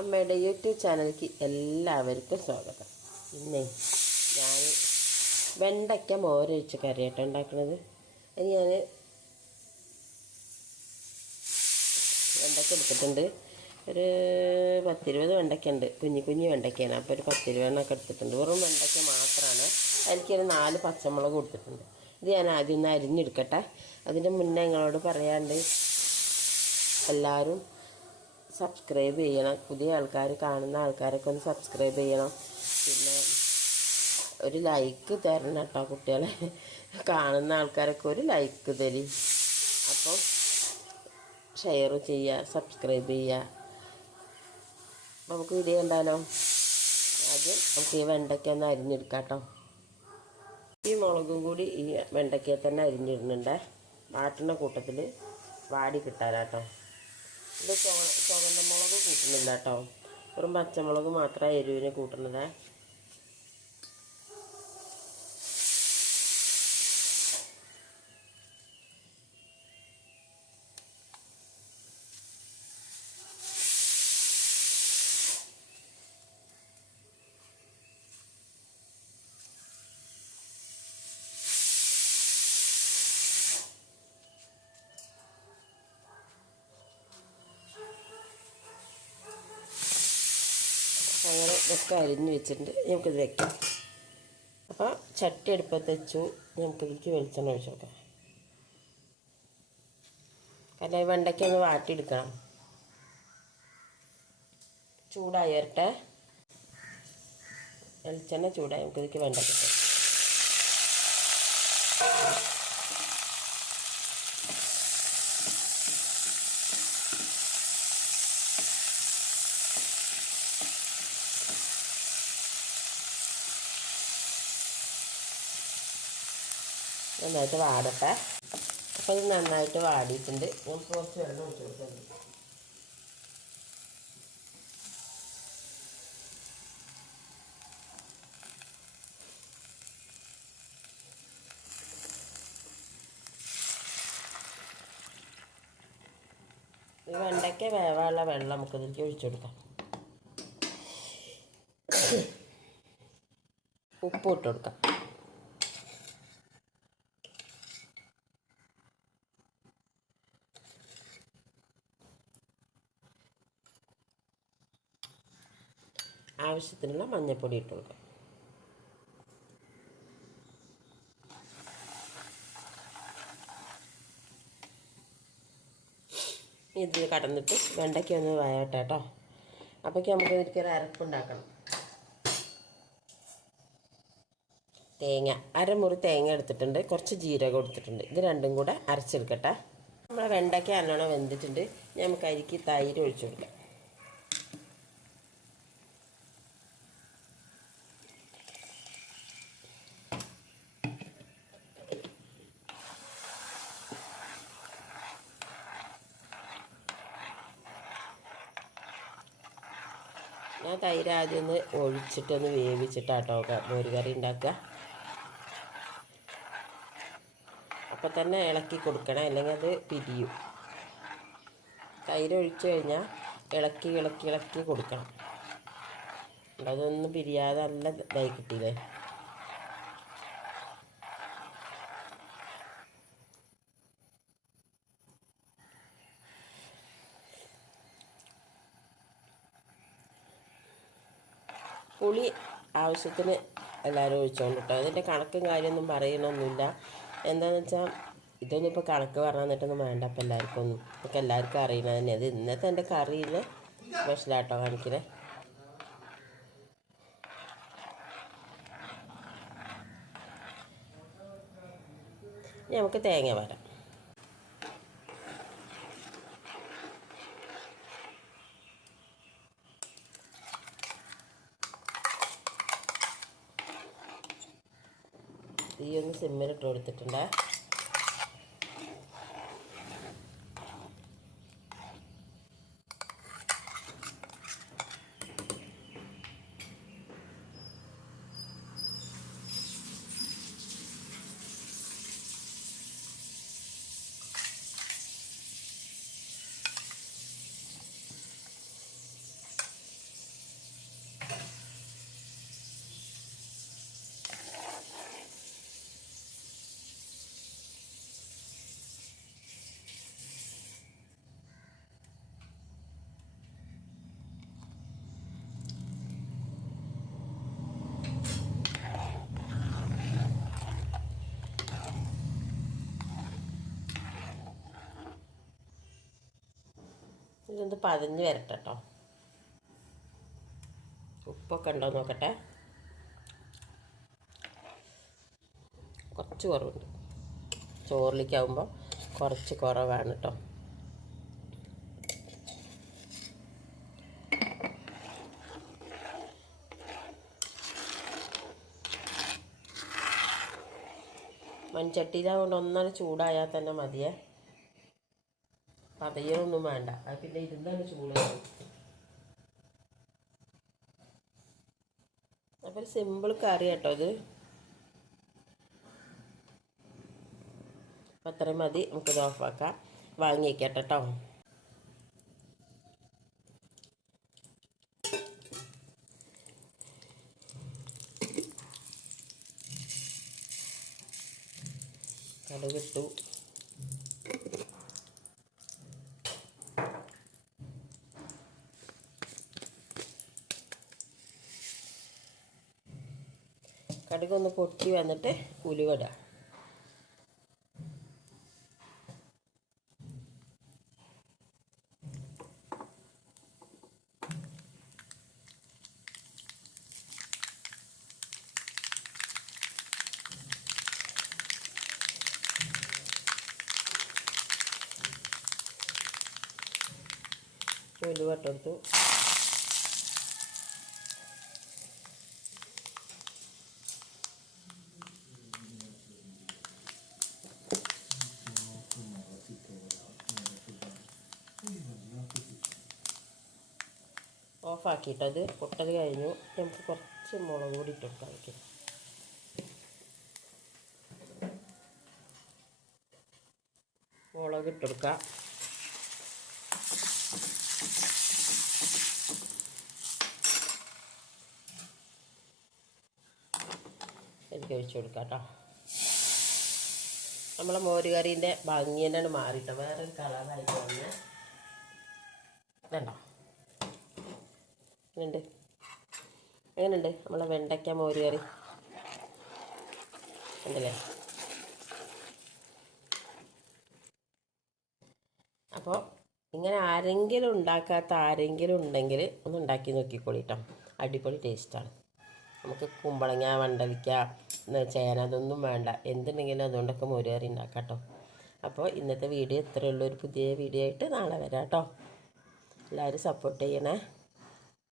അമ്മയുടെ യൂട്യൂബ് ചാനലിലേക്ക് എല്ലാവർക്കും സ്വാഗതം. ഇന്നേ ഞാൻ വെണ്ടയ്ക്ക മോരൊഴിച്ച് കറിയായിട്ട് ഉണ്ടാക്കുന്നത് അത് ഞാൻ വെണ്ടയ്ക്ക എടുത്തിട്ടുണ്ട്. ഒരു പത്തിരുപത് വെണ്ടയ്ക്ക ഉണ്ട് കുഞ്ഞു കുഞ്ഞു വെണ്ടയ്ക്കയാണ് അപ്പോൾ ഒരു പത്തിരുപതെണ്ണൊക്കെ എടുത്തിട്ടുണ്ട്. വെറും വെണ്ടയ്ക്ക മാത്രമാണ്. എനിക്കൊരു നാല് പച്ചമുളക് കൊടുത്തിട്ടുണ്ട്. ഇത് ഞാൻ ആദ്യം ഒന്ന് അരിഞ്ഞെടുക്കട്ടെ. അതിന്റെ മുന്നേ നിങ്ങളോട് പറയാണ്ട് എല്ലാവരും സബ്സ്ക്രൈബ് ചെയ്യണം. പുതിയ ആൾക്കാർ കാണുന്ന ആൾക്കാരൊക്കെ ഒന്ന് സബ്സ്ക്രൈബ് ചെയ്യണം. പിന്നെ ഒരു ലൈക്ക് തരണം കേട്ടോ കുട്ടികളെ. കാണുന്ന ആൾക്കാരൊക്കെ ഒരു ലൈക്ക് തരും. അപ്പോൾ ഷെയർ ചെയ്യുക സബ്സ്ക്രൈബ് ചെയ്യുക നമുക്ക് വീഡിയോ ഉണ്ടാലോ ആദ്യം നമുക്ക് ഈ വെണ്ടയ്ക്ക ഒന്ന് അരിഞ്ഞെടുക്കാം കേട്ടോ. ഈ മുളകും കൂടി ഈ വെണ്ടയ്ക്ക തന്നെ അരിഞ്ഞിടുന്നുണ്ട്. വാട്ടുന്ന കൂട്ടത്തിൽ വാടി കിട്ടാനാട്ടോ ഇത് ചുവ ചുവന്ന മുളക് കൂട്ടുന്നില്ല കേട്ടോ. വെറും പച്ചമുളക് മാത്രമേ എരിവിന് കൂട്ടുന്നത്. ഇതൊക്കെ അരിഞ്ഞ് വെച്ചിട്ടുണ്ട്. നമുക്കിത് വെക്കാം. അപ്പോൾ ചട്ടി അടുപ്പത്ത് വെച്ചു. നമുക്കിതിലേക്ക് വെളിച്ചെണ്ണ ഒഴിച്ച് നോക്കാം അല്ല വെണ്ടയ്ക്ക ഒന്ന് വാട്ടിയെടുക്കണം. ചൂടായി വരട്ടെ. വെളിച്ചെണ്ണ ചൂടായി. നമുക്കിതിലേക്ക് വെണ്ടയ്ക്ക ഇട്ട് നന്നായിട്ട് വാടട്ടെ. അപ്പോൾ ഇത് നന്നായിട്ട് വാടിയിട്ടുണ്ട്. നമുക്ക് കുറച്ച് വെള്ളം ഒഴിച്ച് ഈ വെണ്ടയ്ക്ക വേവാനുള്ള വെള്ളം നമുക്ക് ഇതിലേക്ക് ഒഴിച്ചു കൊടുക്കാം. ഉപ്പ് ഇട്ട് കൊടുക്കാം. ആവശ്യത്തിനുള്ള മഞ്ഞൾപ്പൊടി ഇട്ട് കൊടുക്കാം. ഇത് കടന്നിട്ട് വെണ്ടയ്ക്ക ഒന്ന് വയട്ടെ കേട്ടോ. അപ്പോഴേക്കും നമുക്ക് ഒരിക്കലും അരപ്പുണ്ടാക്കണം. തേങ്ങ അരമുറി തേങ്ങ എടുത്തിട്ടുണ്ട്. കുറച്ച് ജീരകം എടുത്തിട്ടുണ്ട്. ഇത് രണ്ടും കൂടെ അരച്ചെടുക്കട്ടെ. നമ്മളെ വെണ്ടയ്ക്ക നല്ലോണം വെന്തിട്ടുണ്ട്. നമുക്ക് അരിക്ക് തൈര് ഒഴിച്ചു കൊടുക്കാം. തൈര് ആദ്യം ഒന്ന് ഒഴിച്ചിട്ടൊന്ന് വേവിച്ചിട്ടാട്ടോ മോര് കറി ഉണ്ടാക്കുക. അപ്പം തന്നെ ഇളക്കി കൊടുക്കണം അല്ലെങ്കിൽ അത് പിരിയും. തൈര് ഒഴിച്ചു കഴിഞ്ഞാൽ ഇളക്കി ഇളക്കി ഇളക്കി കൊടുക്കണം. അതൊന്നും പിരിയാതെ നല്ല ഇതായി കിട്ടിയില്ലേ? പുളി ആവശ്യത്തിന് എല്ലാവരും ഒഴിച്ചോണ്ട് കേട്ടോ അതിന്റെ കണക്കും കാര്യമൊന്നും പറയണമൊന്നുമില്ല എന്താണെന്ന് വെച്ചാൽ ഇതൊന്നും ഇപ്പോൾ കണക്ക് പറഞ്ഞു തന്നിട്ടൊന്നും വേണ്ട അപ്പം എല്ലാവർക്കും ഒന്നും ഒക്കെ എല്ലാവർക്കും അറിയണത് തന്നെ. അത് ഇന്നത്തെ എന്റെ കറിയിൽ സ്പെഷ്യലാട്ടോ കാണിക്കണേ. നമുക്ക് തേങ്ങ വരാം തീ ഒന്ന് സിമ്മിലിട്ട് കൊടുത്തിട്ടുണ്ട്. ഇതൊന്ന് പതിഞ്ഞ് വരട്ടെ കേട്ടോ ഉപ്പൊക്കെ ഉണ്ടോ നോക്കട്ടെ. കുറച്ച് കുറവുണ്ട്. ചോറിലേക്കാവുമ്പോൾ കുറച്ച് കുറവാണ് കേട്ടോ മൺചട്ടിയിലാവുകൊണ്ട് ഒന്നര ചൂടായാൽ തന്നെ മതിയേ. പതയൊന്നും വേണ്ട. അത് പിന്നെ ഇരുന്നാണ് ചൂട് അപ്പോൾ സിമ്പിൾ കറി കേട്ടോ ഇത്. അപ്പം അത്രയും മതി. നമുക്കിത് ഓഫാക്കാം വാങ്ങി വയ്ക്കട്ടെ കേട്ടോ. കടുകൊന്ന് പൊട്ടി വന്നിട്ട് ഉലുവട. ഉലുവ ഓഫാക്കിയിട്ടത് പൊട്ടൽ കഴിഞ്ഞു. നമുക്ക് കുറച്ച് മുളക് പൊടി ഇട്ട് കൊടുക്കാം മുളക് ഇട്ട് കൊടുക്കാം. എനിക്ക് ഒഴിച്ചു കൊടുക്കാം കേട്ടോ. നമ്മളെ മോരുകറീന്റെ ഭംഗി തന്നെയാണ് മാറിയിട്ട്. വേറൊരു കളറായിട്ട് വന്ന് ഇതുണ്ടോ എങ്ങനെയുണ്ട് എങ്ങനെയുണ്ട് നമ്മളെ വെണ്ടയ്ക്ക മോര് കറി. ഉണ്ടല്ലേ അപ്പോൾ ഇങ്ങനെ ആരെങ്കിലും ഉണ്ടാക്കാത്ത ആരെങ്കിലും ഉണ്ടെങ്കിൽ ഒന്ന് ഉണ്ടാക്കി നോക്കിക്കോളിട്ടോ. അടിപൊളി ടേസ്റ്റാണ്. നമുക്ക് കുമ്പളങ്ങ വണ്ടലിക്ക ചേന അതൊന്നും വേണ്ട. എന്തുണ്ടെങ്കിലും അതുകൊണ്ടൊക്കെ മോര് കറി ഉണ്ടാക്കാം കേട്ടോ അപ്പോൾ ഇന്നത്തെ വീഡിയോ ഇത്രയുള്ള ഒരു പുതിയ വീഡിയോ ആയിട്ട് നാളെ വരാം കേട്ടോ. എല്ലാവരും സപ്പോർട്ട് ചെയ്യണേ.